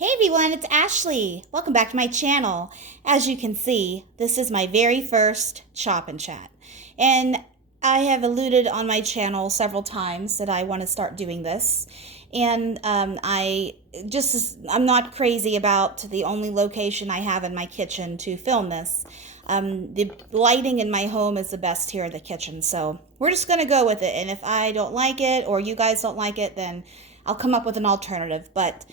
Hey everyone, it's Ashley. Welcome back to my channel. As you can see, this is my very first Chop and Chat. And I have alluded on my channel several times that I want to start doing this. And I'm not crazy about the only location I have in my kitchen to film this. The lighting in my home is the best here in the kitchen, so we're just going to go with it. And if I don't like it or you guys don't like it, then I'll come up with an alternative. But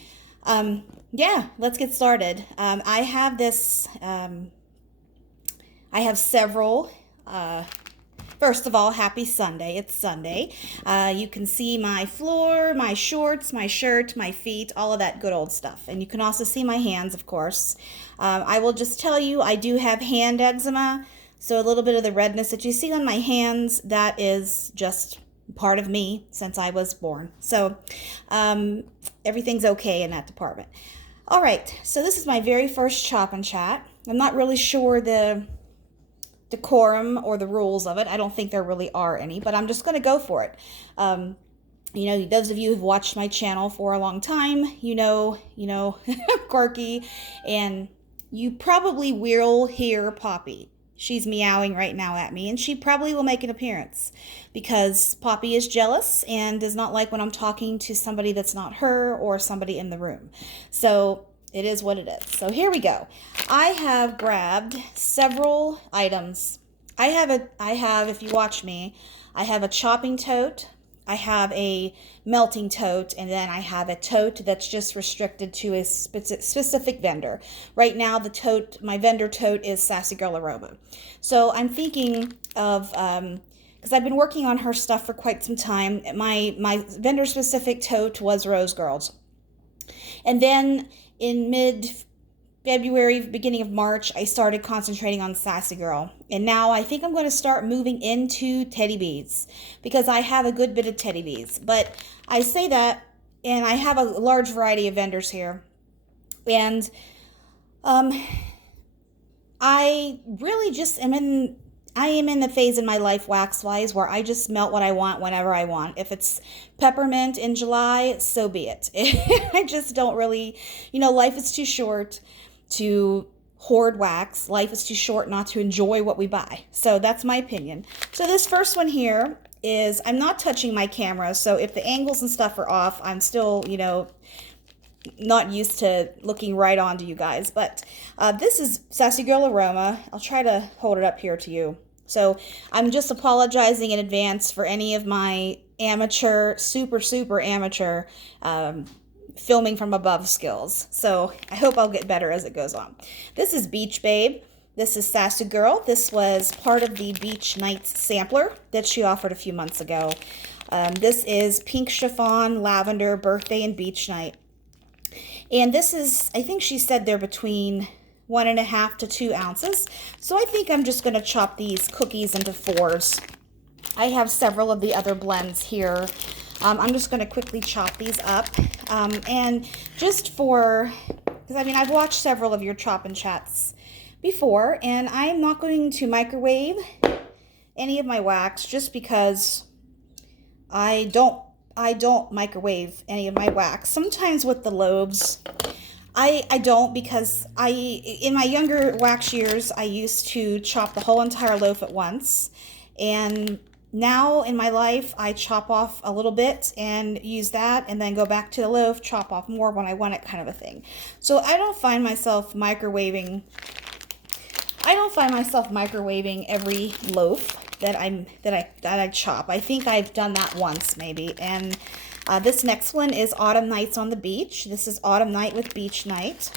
yeah, let's get started. I have several. First of all, happy Sunday. It's Sunday. You can see my floor, my shorts, my shirt, my feet, all of that good old stuff. And you can also see my hands, of course. I will just tell you, I do have hand eczema. So a little bit of the redness that you see on my hands, that is just part of me since I was born. So everything's okay in that department. All right, so this is my very first Chop and Chat. I'm not really sure the decorum or the rules of it. I don't think there really are any, but I'm just going to go for it. Those of you who've watched my channel for a long time, you know, quirky, and you probably will hear Poppy. She's meowing right now at me, and she probably will make an appearance because Poppy is jealous and does not like when I'm talking to somebody that's not her or somebody in the room. So it is what it is. So here we go. I have grabbed several items. I have, if you watch me, I have a chopping tote, I have a melting tote, and then I have a tote that's just restricted to a specific vendor. Right now, my vendor tote is Sassy Girl Aroma. So I'm thinking of, because I've been working on her stuff for quite some time, my vendor-specific tote was Rose Girls. And then in mid-February, beginning of March, I started concentrating on Sassy Girl. And now I think I'm going to start moving into Teddy Bees because I have a good bit of Teddy Bees. But I say that, and I have a large variety of vendors here. And I really just am in the phase in my life wax-wise where I just melt what I want whenever I want. If it's peppermint in July, so be it. I just don't really, life is too short to hoard wax. Life is too short not to enjoy what we buy. So that's my opinion. So this first one here is, I'm not touching my camera, so if the angles and stuff are off, I'm still, not used to looking right onto you guys. But this is Sassy Girl Aroma. I'll try to hold it up here to you. So I'm just apologizing in advance for any of my amateur, super amateur filming from above skills. So I hope I'll get better as it goes on. This is Beach Babe. This is Sassy Girl. This was part of the Beach Nights sampler that she offered a few months ago. This is Pink Chiffon, Lavender, Birthday, and Beach Night. And this is, I think she said they're between 1.5 to 2 ounces. So I think I'm just going to chop these cookies into 4s. I have several of the other blends here. I'm just going to quickly chop these up. And just because I've watched several of your Chop and Chats before, and I'm not going to microwave any of my wax just because I don't microwave any of my wax. Sometimes with the loaves, I don't, because in my younger wax years, I used to chop the whole entire loaf at once. And now in my life, I chop off a little bit and use that and then go back to the loaf, chop off more when I want it, kind of a thing. So I don't find myself microwaving every loaf that I chop. I think I've done that once maybe. And this next one is Autumn Nights on the Beach. This is Autumn Night with Beach Night.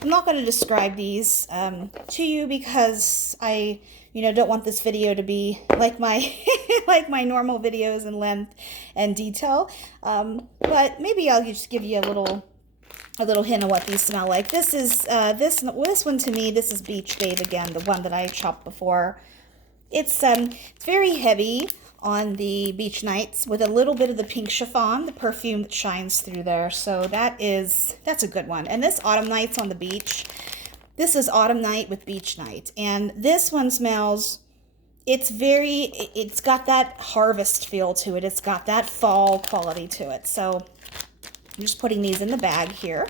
I'm not going to describe these to you because I don't want this video to be like my like my normal videos in length and detail. But maybe I'll just give you a little hint of what these smell like. This is this one to me. This is Beach Babe again, the one that I chopped before. It's very heavy on the Beach Nights with a little bit of the Pink Chiffon, the perfume that shines through there. So that's a good one. And this Autumn Nights on the Beach, this is Autumn Night with Beach Night. And this one smells, it's got that harvest feel to it. It's got that fall quality to it. So I'm just putting these in the bag here.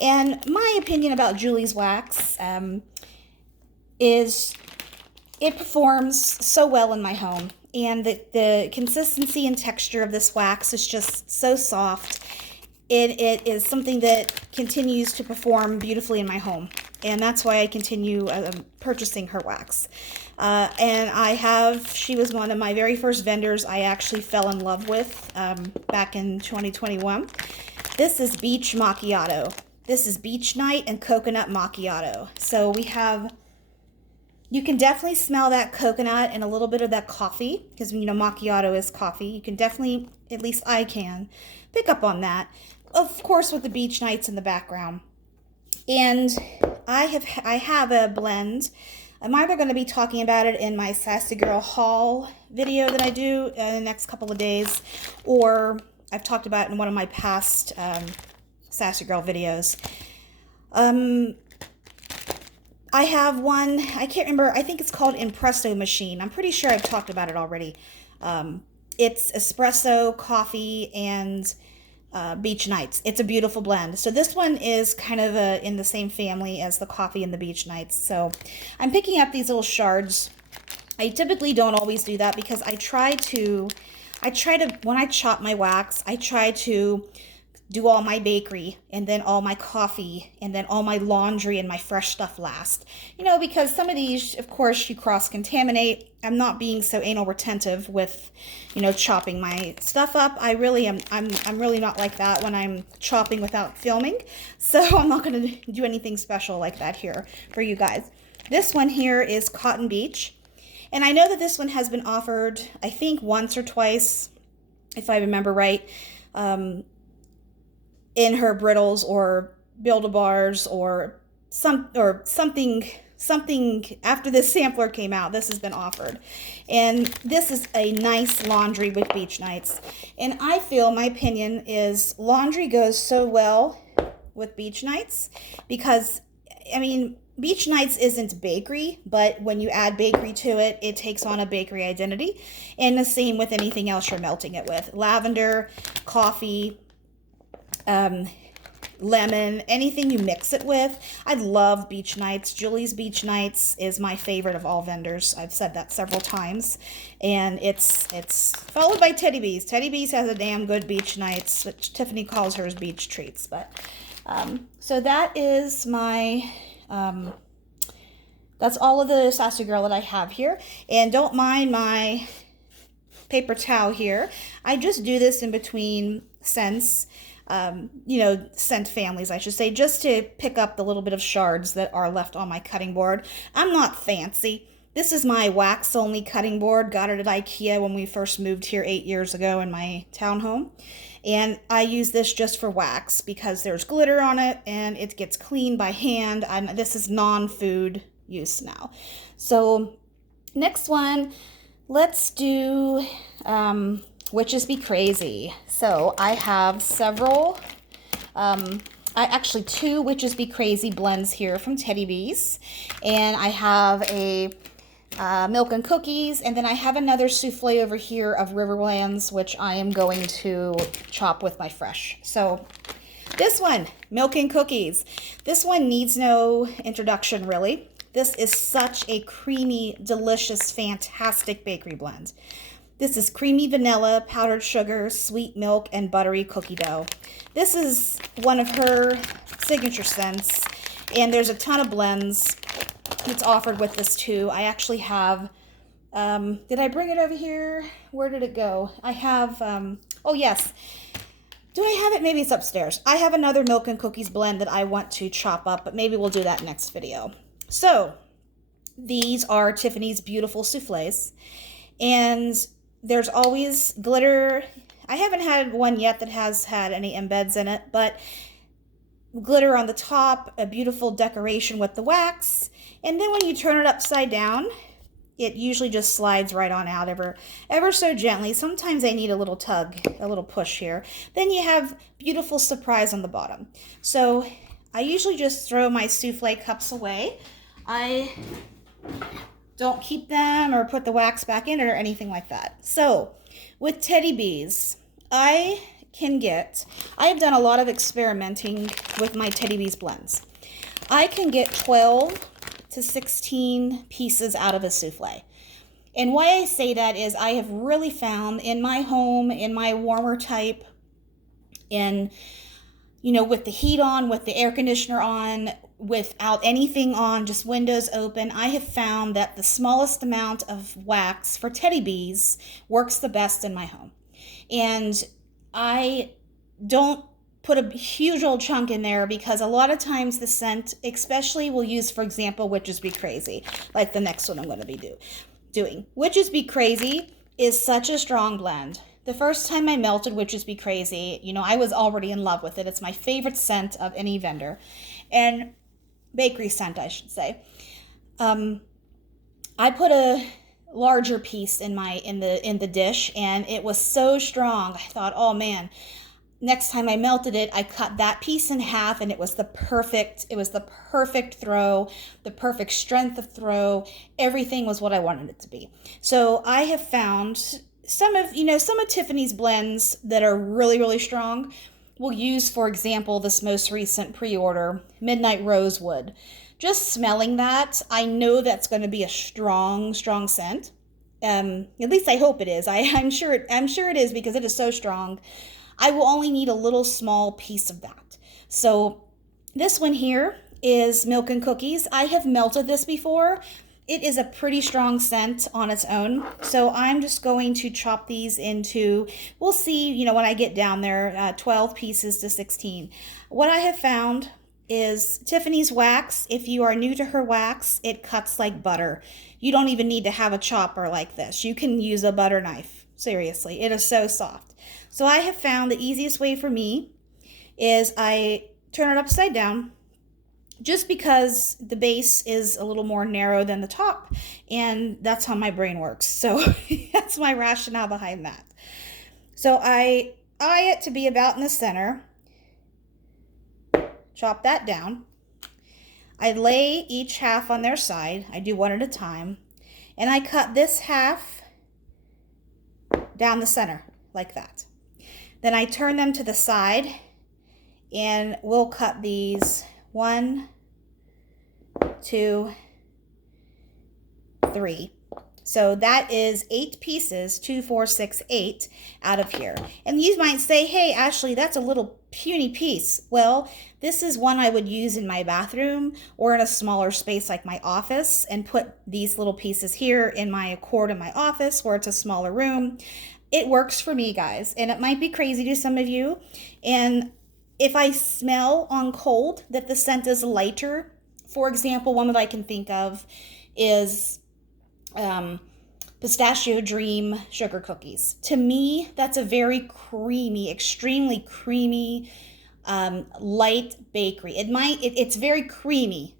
And my opinion about Julie's wax is it performs so well in my home. And the consistency and texture of this wax is just so soft. It is something that continues to perform beautifully in my home. And that's why I continue purchasing her wax. And she was one of my very first vendors I actually fell in love with back in 2021. This is Beach Macchiato. This is Beach Night and Coconut Macchiato. So we have, you can definitely smell that coconut and a little bit of that coffee, because you know macchiato is coffee. You can definitely, at least I can, pick up on that. Of course with the beach nights in the background. And I have a blend. I'm either going to be talking about it in my Sassy Girl haul video that I do in the next couple of days, or I've talked about it in one of my past Sassy Girl videos. I have one, I can't remember, I think it's called Impresso Machine. I'm pretty sure I've talked about it already. It's espresso, coffee, and beach nights. It's a beautiful blend. So this one is kind of in the same family as the coffee and the beach nights. So I'm picking up these little shards. I typically don't always do that because I try to, when I chop my wax, I try to do all my bakery and then all my coffee and then all my laundry and my fresh stuff last. You know, because some of these, of course, you cross-contaminate. I'm not being so anal retentive with, you know, chopping my stuff up. I really am, I'm really not like that when I'm chopping without filming. So I'm not going to do anything special like that here for you guys. This one here is Cotton Beach. And I know that this one has been offered, I think once or twice, if I remember right, in her brittles or Build-A-Bars or something after this sampler came out. This has been offered, and this is a nice laundry with beach nights. And I feel, my opinion is, laundry goes so well with beach nights because, I mean, beach nights isn't bakery, but when you add bakery to it, it takes on a bakery identity. And the same with anything else you're melting it with. Lavender, coffee, lemon, anything you mix it with. I love beach nights. Julie's Beach Nights is my favorite of all vendors. I've said that several times. And it's followed by Teddy B's. Teddy B's has a damn good beach nights, which Tiffany calls hers beach treats. But so that is my that's all of the Sassy Girl that I have here. And don't mind my paper towel here. I just do this in between scents. You know, scent families, I should say, just to pick up the little bit of shards that are left on my cutting board. I'm not fancy. This is my wax-only cutting board. Got it at IKEA when we first moved here 8 years ago in my townhome. And I use this just for wax because there's glitter on it and it gets cleaned by hand. This is non-food use now. So next one, let's do Witches Be Crazy. So I have several, actually 2 Witches Be Crazy blends here from Teddy B's. And I have a milk and cookies, and then I have another souffle over here of Riverlands, which I am going to chop with my fresh. So this one, milk and cookies. This one needs no introduction, really. This is such a creamy, delicious, fantastic bakery blend. This is creamy vanilla, powdered sugar, sweet milk, and buttery cookie dough. This is one of her signature scents, and there's a ton of blends that's offered with this too. I actually have, did I bring it over here? Where did it go? I have, oh yes. Do I have it? Maybe it's upstairs. I have another milk and cookies blend that I want to chop up, but maybe we'll do that next video. So, these are Tiffany's beautiful souffles, and there's always glitter. I haven't had one yet that has had any embeds in it, but glitter on the top, a beautiful decoration with the wax, and then when you turn it upside down, it usually just slides right on out ever so gently. Sometimes I need a little tug, a little push here. Then you have beautiful surprise on the bottom. So I usually just throw my souffle cups away. I don't keep them or put the wax back in it or anything like that. So with Teddy B's, I can get, I have done a lot of experimenting with my Teddy Bees blends. I can get 12 to 16 pieces out of a souffle. And why I say that is I have really found in my home, in my warmer type, in, you know, with the heat on, with the air conditioner on, without anything on, just windows open, I have found that the smallest amount of wax for Teddy Bees works the best in my home. And I don't put a huge old chunk in there because a lot of times the scent, especially we'll use, for example, Witches Be Crazy, like the next one I'm going to be doing. Witches Be Crazy is such a strong blend. The first time I melted Witches Be Crazy, you know, I was already in love with it. It's my favorite scent of any vendor. And bakery scent, I should say. I put a larger piece in the dish, and it was so strong. I thought, oh man, next time I melted it, I cut that piece in half, and it was the perfect throw, the perfect strength of throw. Everything was what I wanted it to be. So I have found some of Tiffany's blends that are really, really strong. We'll use, for example, this most recent pre-order, Midnight Rosewood. Just smelling that, I know that's going to be a strong, strong scent. At least I hope it is. I'm sure it is because it is so strong. I will only need a little small piece of that. So this one here is Milk and Cookies. I have melted this before. It is a pretty strong scent on its own. So I'm just going to chop these into, we'll see, you know, when I get down there, 12 pieces to 16. What I have found is Tiffany's wax. If you are new to her wax, it cuts like butter. You don't even need to have a chopper like this. You can use a butter knife. Seriously, it is so soft. So I have found the easiest way for me is I turn it upside down, just because the base is a little more narrow than the top, and that's how my brain works. So that's my rationale behind that. So I eye it to be about in the center, chop that down. I lay each half on their side. I do one at a time, and I cut this half down the center like that. Then I turn them to the side, and we'll cut these 1, 2, 3. So that is 8 pieces, 2, 4, 6, 8 out of here. And you might say, hey, Ashley, that's a little puny piece. Well, this is one I would use in my bathroom or in a smaller space like my office, and put these little pieces here in my cord in my office where it's a smaller room. It works for me, guys, and it might be crazy to some of you. And if I smell on cold that the scent is lighter, for example, one that I can think of is Pistachio Dream Sugar Cookies. To me, that's a very creamy, extremely creamy, light bakery. It's very creamy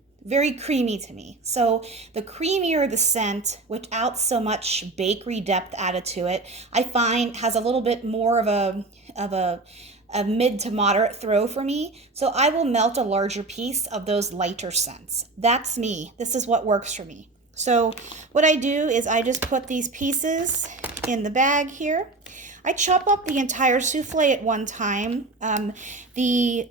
to me. So the creamier the scent, without so much bakery depth added to it, I find has a little bit more of a mid to moderate throw for me. So I will melt a larger piece of those lighter scents. That's me. This is what works for me. So what I do is I just put these pieces in the bag here. I chop up the entire souffle at one time. The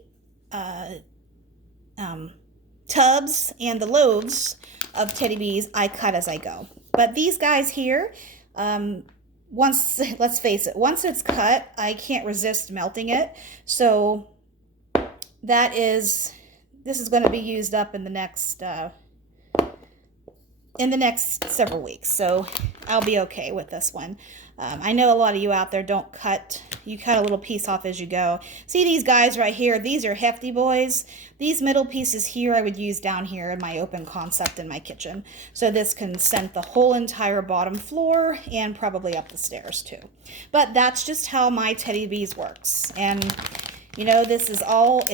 tubs and the loaves of Teddy Bees I cut as I go. But these guys here, let's face it, once it's cut, I can't resist melting it. So this is going to be used up in the next several weeks. So I'll be okay with this one. I know a lot of you out there don't cut. You cut a little piece off as you go. See these guys right here? These are hefty boys. These middle pieces here I would use down here in my open concept in my kitchen. So this can scent the whole entire bottom floor and probably up the stairs too. But that's just how my Teddy Bees works. And you know, it's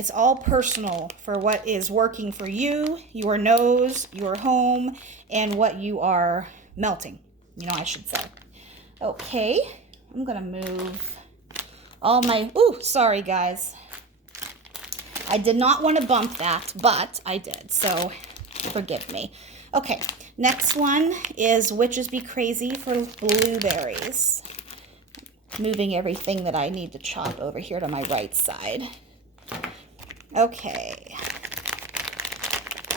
all personal for what is working for you, your nose, your home, and what you are melting, you know, I should say. Okay, I'm going to move all my, sorry guys. I did not want to bump that, but I did, so forgive me. Okay, next one is Witches Be Crazy for blueberries. moving everything that I need to chop over here to my right side. Okay.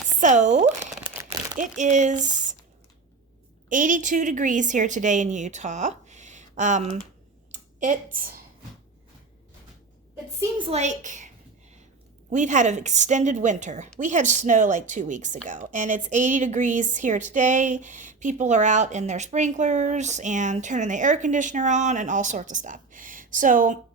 So, it is 82 degrees here today in Utah. It seems like we've had an extended winter. We had snow like 2 weeks ago, and it's 80 degrees here today. People are out in their sprinklers and turning the air conditioner on and all sorts of stuff. So,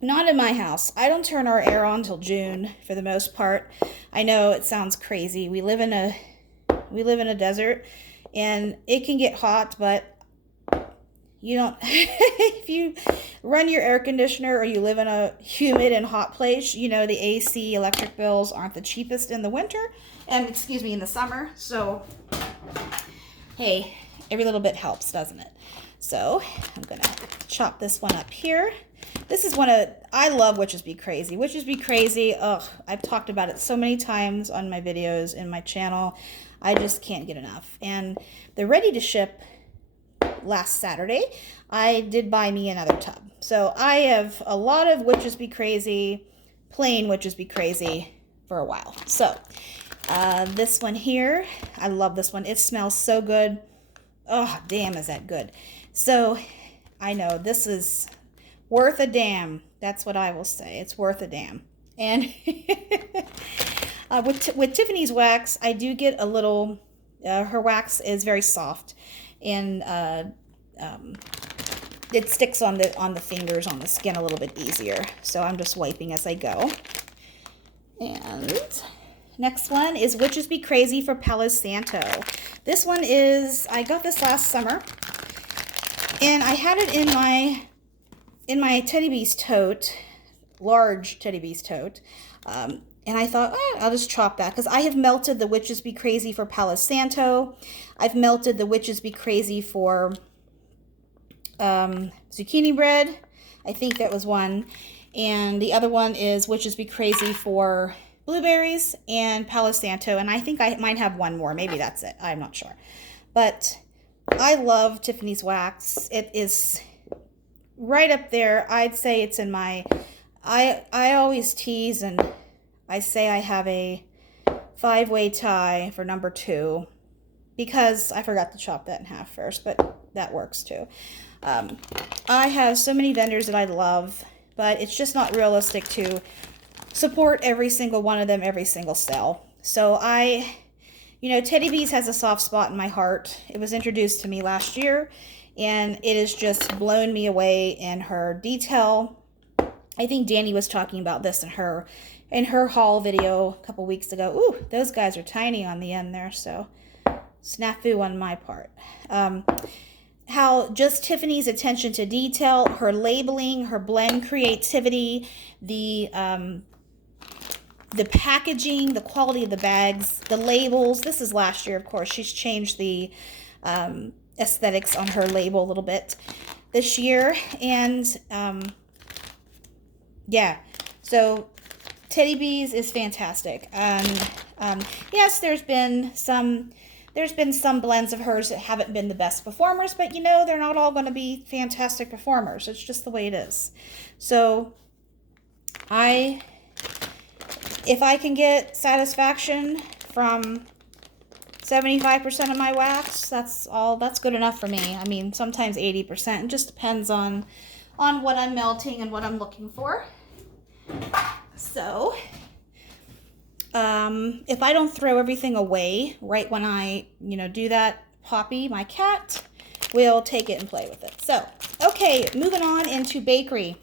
not in my house. I don't turn our air on till June for the most part. I know it sounds crazy. We live in a desert, and it can get hot, but you don't, if you run your air conditioner or you live in a humid and hot place, you know, the AC electric bills aren't the cheapest in the winter, and in the summer. So, hey, every little bit helps, doesn't it? So, I'm going to chop this one up here. This is I love Witches Be Crazy. Witches Be Crazy, ugh, I've talked about it so many times on my videos in my channel. I just can't get enough. And they're ready to ship last Saturday. I did buy me another tub. So I have a lot of Witches Be Crazy, plain Witches Be Crazy for a while. So this one here, I love this one. It smells so good. Oh, damn, is that good. So I know this is worth a damn. That's what I will say. It's worth a damn. And with Tiffany's wax, I do get a little, her wax is very soft, and it sticks on the fingers, on the skin a little bit easier. So I'm just wiping as I go. And next one is Witches Be Crazy for Palo Santo. This one is, I got this last summer, and I had it in my Teddy Bees tote, large Teddy Bees tote. And I thought, I'll just chop that, because I have melted the Witches Be Crazy for Palo Santo. I've melted the Witches Be Crazy for zucchini bread. I think that was one. And the other one is Witches Be Crazy for blueberries and Palo Santo. And I think I might have one more. Maybe that's it. I'm not sure. But I love Tiffany's wax. It is right up there. I'd say it's in my... I always tease and I say I have a 5-way tie for number 2, because I forgot to chop that in half first, but that works too. I have so many vendors that I love, but it's just not realistic to support every single one of them, every single sale. So Teddy Bees has a soft spot in my heart. It was introduced to me last year, and it has just blown me away in her detail. I think Danny was talking about this in her haul video a couple weeks ago. Ooh, those guys are tiny on the end there, so snafu on my part. How just Tiffany's attention to detail, her labeling, her blend creativity, the packaging, the quality of the bags, the labels. This is last year, of course. She's changed the aesthetics on her label a little bit this year, and yeah, so Teddy Bees is fantastic. And yes, there's been some blends of hers that haven't been the best performers, but they're not all going to be fantastic performers. It's just the way it is. So if I can get satisfaction from 75% of my wax, that's good enough for me. I mean, sometimes 80%. It just depends on what I'm melting and what I'm looking for. So, if I don't throw everything away right when I, do that, Poppy, my cat, will take it and play with it. So, okay, moving on into bakery.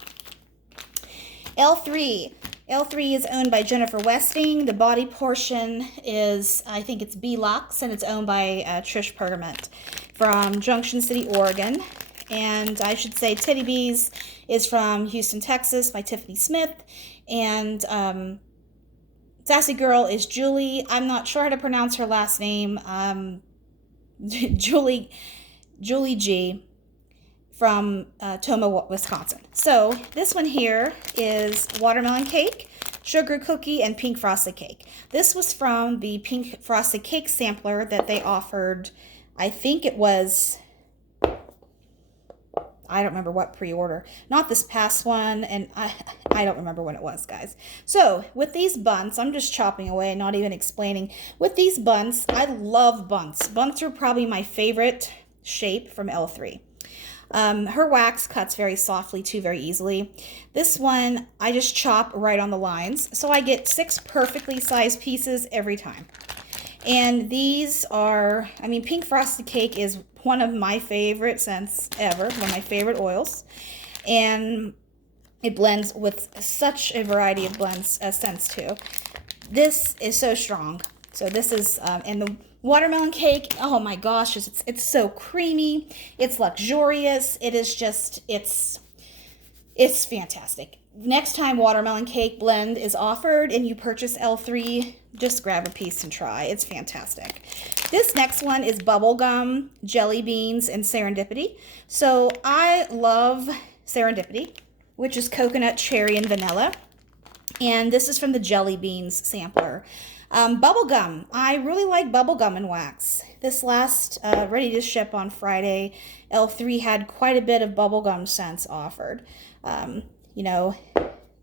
L3. L3 is owned by Jennifer Westing. The body portion is, I think it's B-Lux, and it's owned by Trish Pergament from Junction City, Oregon. And I should say Teddy Bees is from Houston, Texas by Tiffany Smith. And Sassy Girl is Julie. I'm not sure how to pronounce her last name. Julie G from Toma, Wisconsin. So this one here is watermelon cake, sugar cookie, and pink frosted cake. This was from the pink frosted cake sampler that they offered. I think it was I don't remember what pre-order. Not this past one, and I don't remember when it was, guys. So with these buns, I'm just chopping away, not even explaining. With these buns, I love buns. Buns are probably my favorite shape from L3. Her wax cuts very softly too, very easily. This one, I just chop right on the lines. So I get 6 perfectly sized pieces every time. And these are, I mean, Pink Frosted Cake is one of my favorite scents ever, one of my favorite oils. And it blends with such a variety of scents too. This is so strong. So this is, and the watermelon cake, oh my gosh, it's so creamy. It's luxurious. It is just, it's fantastic. Next time watermelon cake blend is offered and you purchase L3, just grab a piece and try. It's fantastic. This next one is bubblegum, jelly beans, and serendipity. So I love serendipity, which is coconut, cherry, and vanilla. And this is from the jelly beans sampler. Bubblegum. I really like bubblegum and wax. This last ready to ship on Friday, L3 had quite a bit of bubblegum scents offered. You know,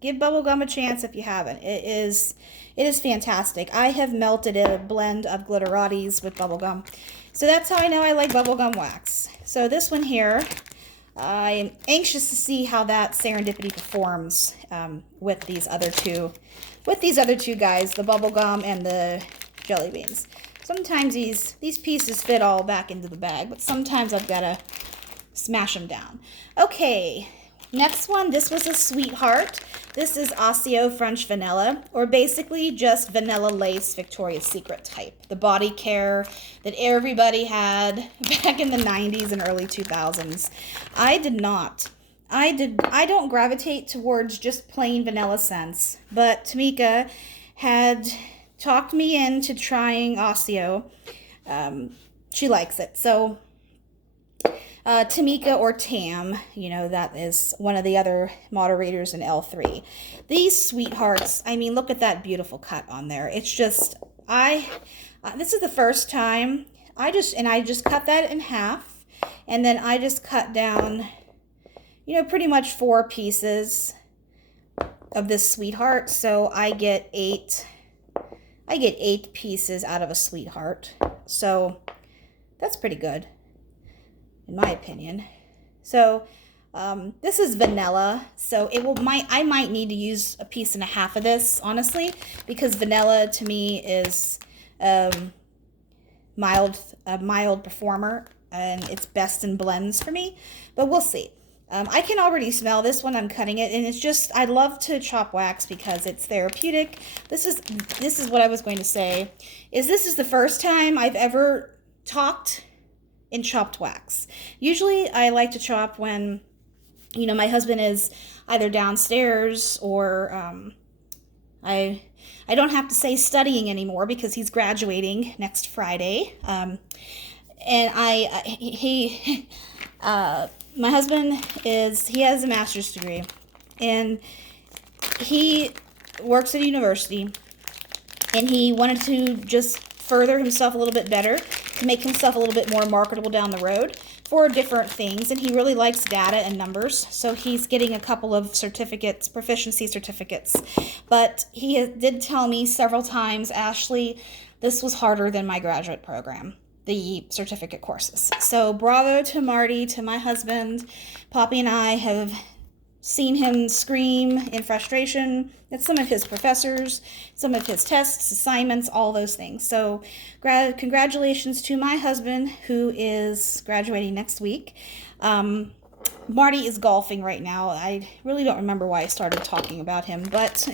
give bubblegum a chance if you haven't. It is fantastic. I have melted a blend of Glitterati's with bubblegum. So that's how I know I like bubblegum wax. So this one here, I am anxious to see how that serendipity performs with these other two guys, the bubblegum and the jelly beans. Sometimes these pieces fit all back into the bag, but sometimes I've got to smash them down. Okay, next one, this was a sweetheart. This is Osseo French Vanilla, or basically just vanilla lace Victoria's Secret type. The body care that everybody had back in the 90s and early 2000s. I did not. I don't gravitate towards just plain vanilla scents, but Tamika had talked me into trying Osseo. She likes it. So Tamika, or Tam, you know, that is one of the other moderators in L3. These sweethearts, I mean, look at that beautiful cut on there. It's just, this is the first time I just cut that in half, and then I just cut down, you know, pretty much 4 pieces of this sweetheart. So I get 8 pieces out of a sweetheart. So that's pretty good, in my opinion. So this is vanilla, so I might need to use a piece and a half of this, honestly, because vanilla to me is a mild performer, and it's best in blends for me, but we'll see. I can already smell this when I'm cutting it, and it's just, I love to chop wax because it's therapeutic. This is what I was going to say, is this is the first time I've ever talked in chopped wax. Usually I like to chop when, you know, my husband is either downstairs or I don't have to say studying anymore because he's graduating next Friday. And my husband he has a master's degree, and he works at a university, and he wanted to just further himself a little bit better, to make himself a little bit more marketable down the road for different things, and he really likes data and numbers, so he's getting a couple of certificates, proficiency certificates. But he did tell me several times, Ashley, this was harder than my graduate program, the certificate courses. So bravo to Marty, to my husband. Poppy and I have seen him scream in frustration at some of his professors, some of his tests, assignments, all those things. So congratulations to my husband, who is graduating next week. Marty is golfing right now. I really don't remember why I started talking about him, but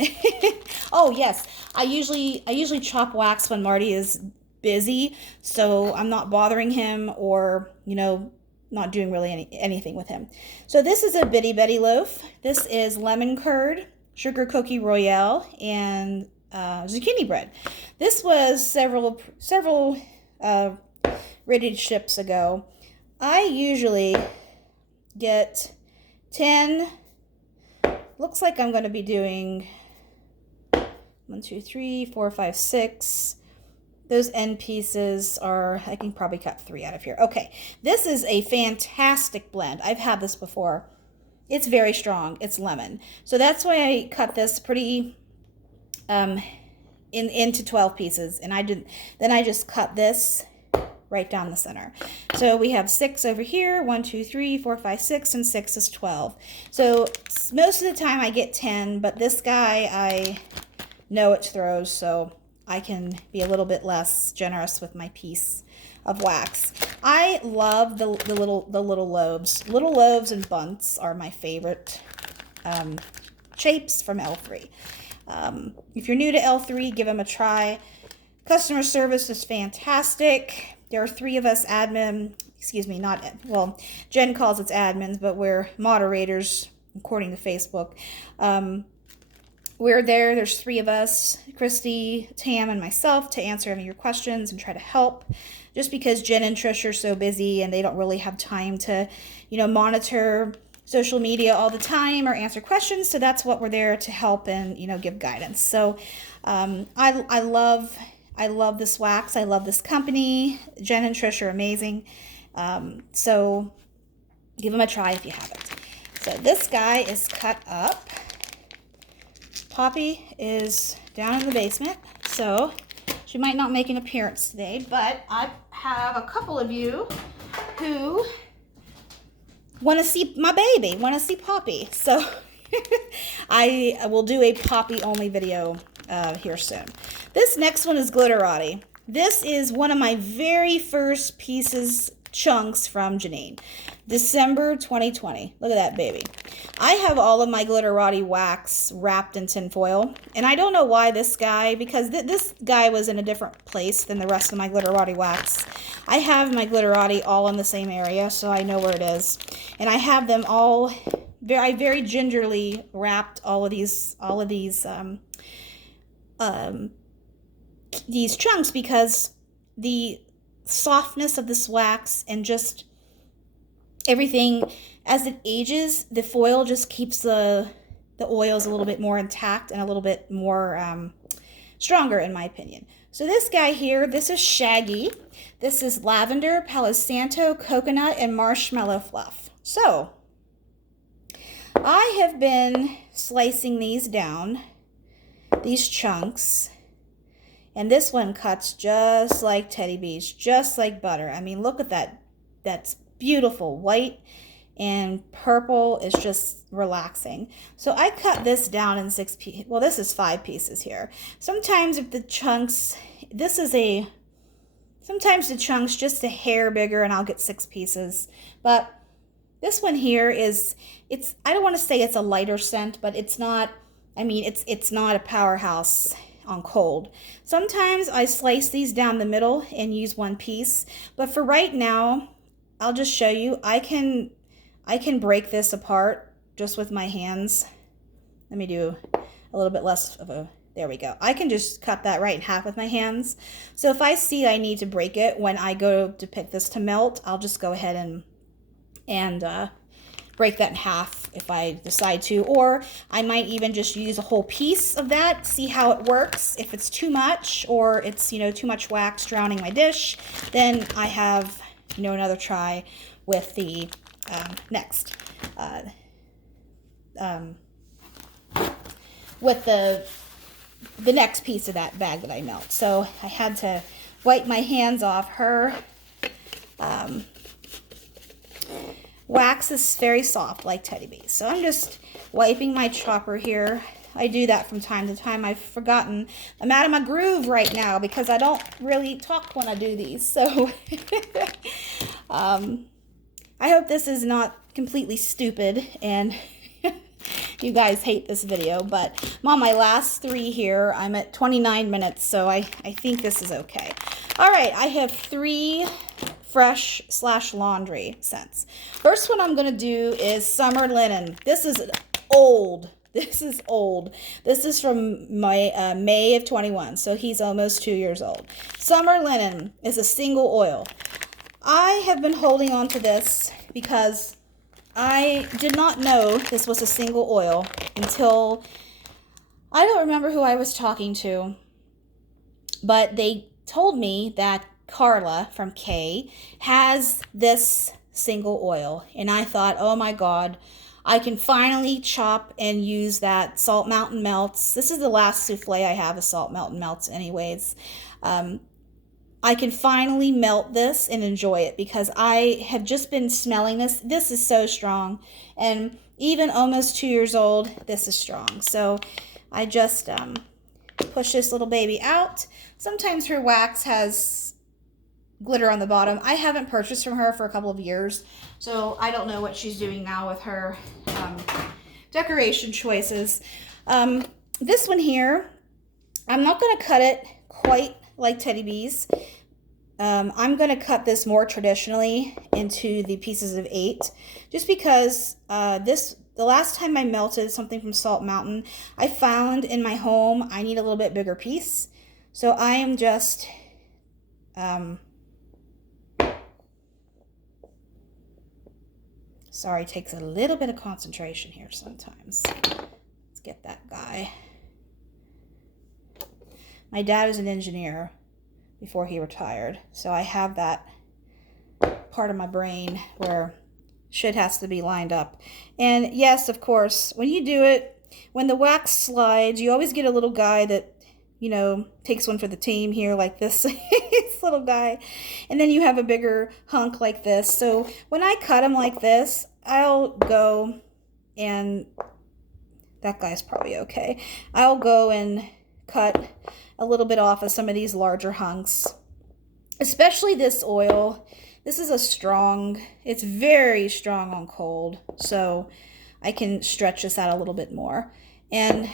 oh yes, I usually chop wax when Marty is busy, so I'm not bothering him or, you know, not doing really anything with him. So this is a Bitty Betty loaf. This is lemon curd, sugar cookie royale, and zucchini bread. This was several ready ships ago. I usually get 10. Looks like I'm going to be doing 1, 2, 3, 4, 5, 6. those end pieces are, I can probably cut 3 out of here. Okay, this is a fantastic blend. I've had this before. It's very strong. It's lemon. So that's why I cut this pretty into 12 pieces. And then I just cut this right down the center. So we have 6 over here. 1, 2, 3, 4, 5, 6, and 6 is 12. So most of the time I get 10, but this guy, I know it throws, so I can be a little bit less generous with my piece of wax. I love the little lobes. Little lobes and bunts are my favorite shapes from L3. If you're new to L3, give them a try. Customer service is fantastic. There are 3 of us admin, excuse me, well, Jen calls us admins, but we're moderators according to Facebook. We're there. There's 3 of us, Christy, Tam, and myself, to answer any of your questions and try to help. Just because Jen and Trish are so busy and they don't really have time to, monitor social media all the time or answer questions. So that's what we're there to help and, give guidance. So I love this wax. I love this company. Jen and Trish are amazing. So give them a try if you haven't. So this guy is cut up. Poppy is down in the basement, so she might not make an appearance today, but I have a couple of you who want to see my baby, want to see Poppy. So I will do a Poppy only video here soon. This next one is Glitterati. This is one of my very first chunks from Janine. December 2020. Look at that baby. I have all of my Glitterati wax wrapped in tin foil, and I don't know why this guy, because this guy was in a different place than the rest of my Glitterati wax. I have my Glitterati all in the same area, so I know where it is, and I have them all. I very gingerly wrapped all of these chunks because the softness of this wax and just everything, as it ages, the foil just keeps the oils a little bit more intact and a little bit more stronger, in my opinion. So this guy here, this is Shaggy. This is lavender, Palo Santo, coconut, and marshmallow fluff. So I have been slicing these down, these chunks, and this one cuts just like Teddy B's, just like butter. I mean, look at that. That's beautiful. White and purple is just relaxing. So I cut this down in 6 pieces. Well, this is 5 pieces here. Sometimes if the chunks, sometimes the chunks just a hair bigger and I'll get 6 pieces. But this one here is, I don't want to say it's a lighter scent, but it's not, it's not a powerhouse on cold. Sometimes I slice these down the middle and use 1 piece, but for right now, I'll just show you. I can break this apart just with my hands. Let me do a little bit less of a, there we go. I can just cut that right in half with my hands. So if I see I need to break it when I go to pick this to melt, I'll just go ahead and break that in half if I decide to, or I might even just use a whole piece of that, see how it works. If it's too much or it's, too much wax drowning my dish, then I have, another try with the next, with the next piece of that bag that I melt. So I had to wipe my hands off her. Wax is very soft like Teddy B's. So I'm just wiping my chopper here. I do that from time to time. I've forgotten. I'm out of my groove right now because I don't really talk when I do these. So I hope this is not completely stupid and you guys hate this video. But I'm on my last 3 here. I'm at 29 minutes, so I think this is okay. All right, I have 3 fresh/laundry scents. First one I'm going to do is Summer Linen. This is old. This is old. This is from my May of 21, so he's almost 2 years old. Summer Linen is a single oil. I have been holding on to this because I did not know this was a single oil until, I don't remember who I was talking to, but they told me that Carla from Kay has this single oil, and I thought, oh my God, I can finally chop and use that Salt Mountain Melts. This is the last souffle I have of Salt Mountain Melts anyways. I can finally melt this and enjoy it because I have just been smelling this. This is so strong, and even almost 2 years old, this is strong. So I just push this little baby out. Sometimes her wax has glitter on the bottom. I haven't purchased from her for a couple of years, so I don't know what she's doing now with her decoration choices. This one here, I'm not going to cut it quite like Teddy Bees. I'm going to cut this more traditionally into the pieces of 8, just because the last time I melted something from Salt Mountain, I found in my home I need a little bit bigger piece. So I am just sorry, it takes a little bit of concentration here sometimes. Let's get that guy. My dad is an engineer before he retired, so I have that part of my brain where shit has to be lined up. And yes, of course, when you do it, when the wax slides, you always get a little guy that, you know, takes one for the team here, like this, this little guy. And then you have a bigger hunk like this. So when I cut them like this, I'll go and, that guy's probably okay. I'll go and cut a little bit off of some of these larger hunks, especially this oil. This is a strong, it's very strong on cold, so I can stretch this out a little bit more. And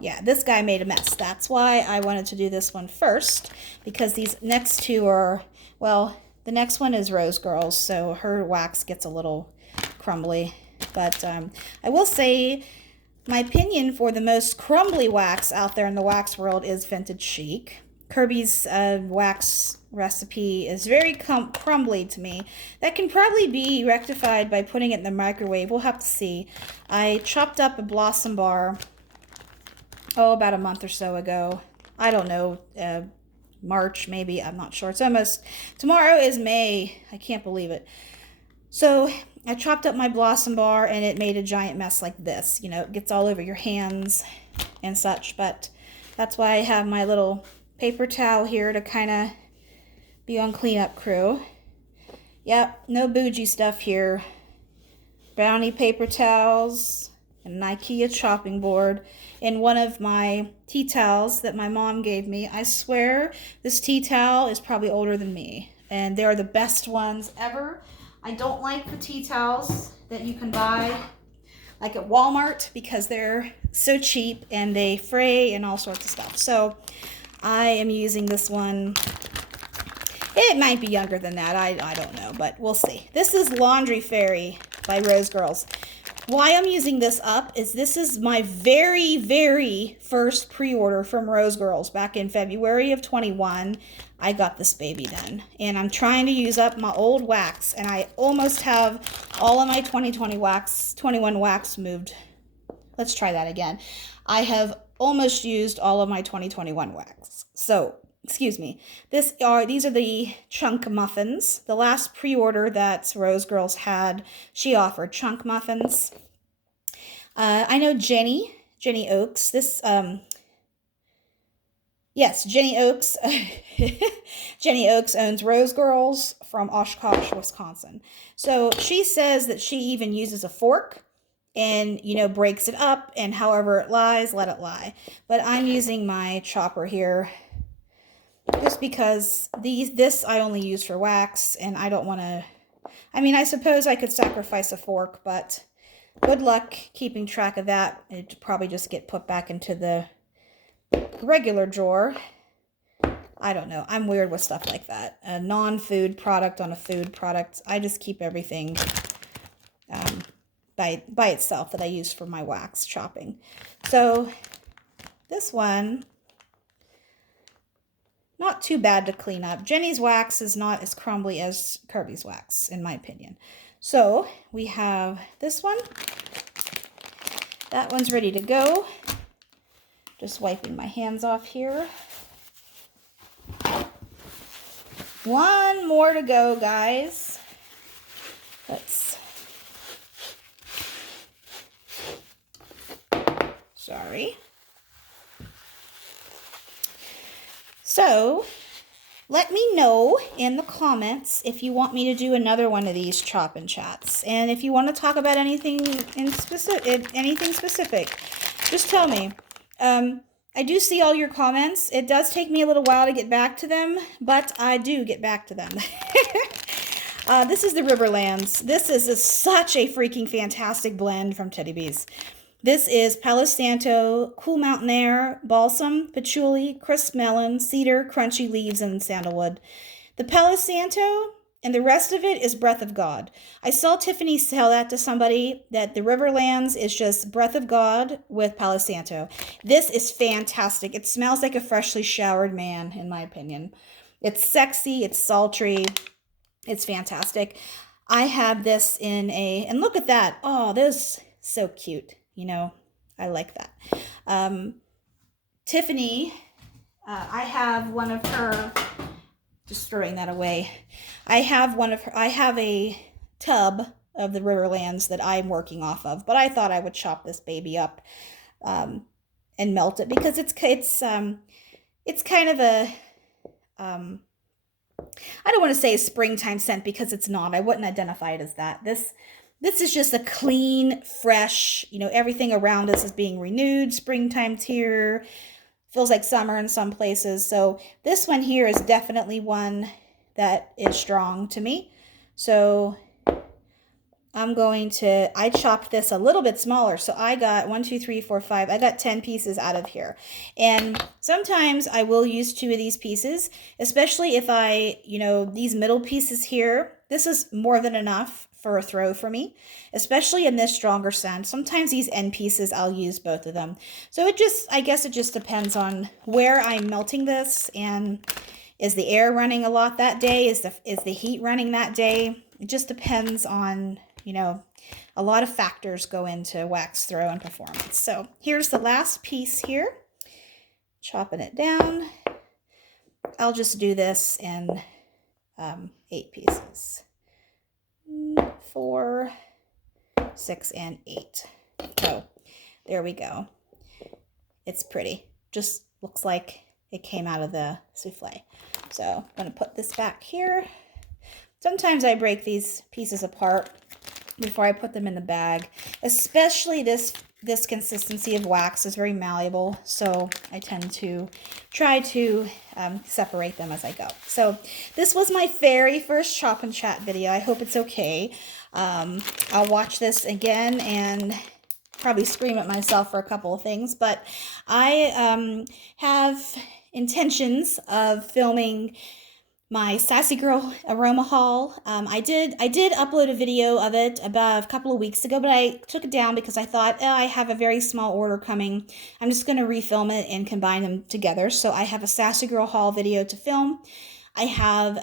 yeah, this guy made a mess. That's why I wanted to do this one first, because these next two are, well, the next one is Rose Girls, so her wax gets a little crumbly. But I will say, my opinion for the most crumbly wax out there in the wax world is Vintage Chic. Kirby's wax recipe is very crumbly to me. That can probably be rectified by putting it in the microwave. We'll have to see. I chopped up a Blossom bar, about a month or so ago. I don't know, March maybe, I'm not sure. It's almost, tomorrow is May. I can't believe it. So I chopped up my Blossom bar and it made a giant mess like this. You know, it gets all over your hands and such, but that's why I have my little paper towel here to kind of be on cleanup crew. Yep, no bougie stuff here. Brownie paper towels, an IKEA chopping board, and one of my tea towels that my mom gave me. I swear this tea towel is probably older than me, and they're the best ones ever. I don't like the tea towels that you can buy like at Walmart because they're so cheap and they fray and all sorts of stuff. So I am using this one. It might be younger than that. I don't know, but we'll see. This is Laundry Fairy by Rose Girls. Why I'm using this up is this is my very, very first pre-order from Rose Girls back in February of 21. I got this baby then, and I'm trying to use up my old wax, and I almost have all of my 21 wax moved. Let's try that again. I have almost used all of my 2021 wax. So, excuse me. These are the chunk muffins. The last pre-order that Rose Girls had, she offered chunk muffins. I know Jenny Oaks. Yes, Jenny Oaks. Jenny Oaks owns Rose Girls from Oshkosh, Wisconsin. So she says that she even uses a fork and, you know, breaks it up, and however it lies, let it lie. But I'm using my chopper here just because this I only use for wax, and I don't want to, I mean, I suppose I could sacrifice a fork, but good luck keeping track of that. It'd probably just get put back into the regular drawer. I don't know. I'm weird with stuff like that. A non-food product on a food product. I just keep everything by itself that I use for my wax chopping. So this one, not too bad to clean up. Jenny's wax is not as crumbly as Kirby's wax, in my opinion. So we have this one. That one's ready to go. Just wiping my hands off here. One more to go, guys. Sorry. So, let me know in the comments if you want me to do another one of these chop and chats. And if you want to talk about anything specific, just tell me. I do see all your comments. It does take me a little while to get back to them, but I do get back to them. This is the Riverlands. This is such a freaking fantastic blend from Teddy Bees. This is Palo Santo, Cool Mountain Air, Balsam, Patchouli, Crisp Melon, Cedar, Crunchy Leaves, and Sandalwood. The Palo Santo and the rest of it is Breath of God. I saw Tiffany tell that to somebody, that the Riverlands is just Breath of God with Palo Santo. This is fantastic. It smells like a freshly showered man, in my opinion. It's sexy, it's sultry, it's fantastic. I have this in a, and look at that. Oh, this is so cute. You know, I like that. Tiffany, I have one of her, just throwing that away. I have a tub of the Riverlands that I'm working off of, but I thought I would chop this baby up and melt it because it's kind of a, I don't want to say a springtime scent because it's not. I wouldn't identify it as that. This is just a clean, fresh, you know, everything around us is being renewed. Springtime's here. Feels like summer in some places. So this one here is definitely one that is strong to me. So I chopped this a little bit smaller. So I got 1, 2, 3, 4, 5. I got 10 pieces out of here. And sometimes I will use 2 of these pieces, especially if these middle pieces here, this is more than enough for a throw for me, especially in this stronger scent. Sometimes these end pieces, I'll use both of them. So I guess it just depends on where I'm melting this, and is the air running a lot that day? Is the heat running that day? It just depends on, a lot of factors go into wax throw and performance. So here's the last piece here. Chopping it down. I'll just do this in 8 pieces. 4, 6, and 8. So there we go. It's pretty. Just looks like it came out of the souffle. So I'm going to put this back here. Sometimes I break these pieces apart before I put them in the bag. Especially this consistency of wax is very malleable, so I tend to try to separate them as I go. So this was my very first chop and chat video. I hope it's okay. I'll watch this again and probably scream at myself for a couple of things, but I have intentions of filming my Sassy Girl Aroma Haul. I did upload a video of it about a couple of weeks ago, but I took it down because I thought, I have a very small order coming. I'm just going to refilm it and combine them together. So I have a Sassy Girl Haul video to film. I have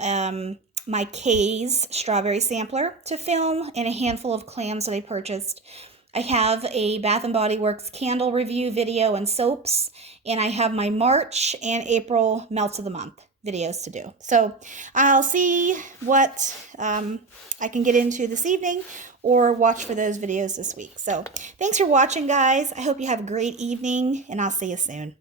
my K's strawberry sampler to film and a handful of clams that I purchased. I have a Bath & Body Works candle review video and soaps, and I have my March and April melts of the month videos to do. So I'll see what I can get into this evening or watch for those videos this week. So thanks for watching, guys. I hope you have a great evening, and I'll see you soon.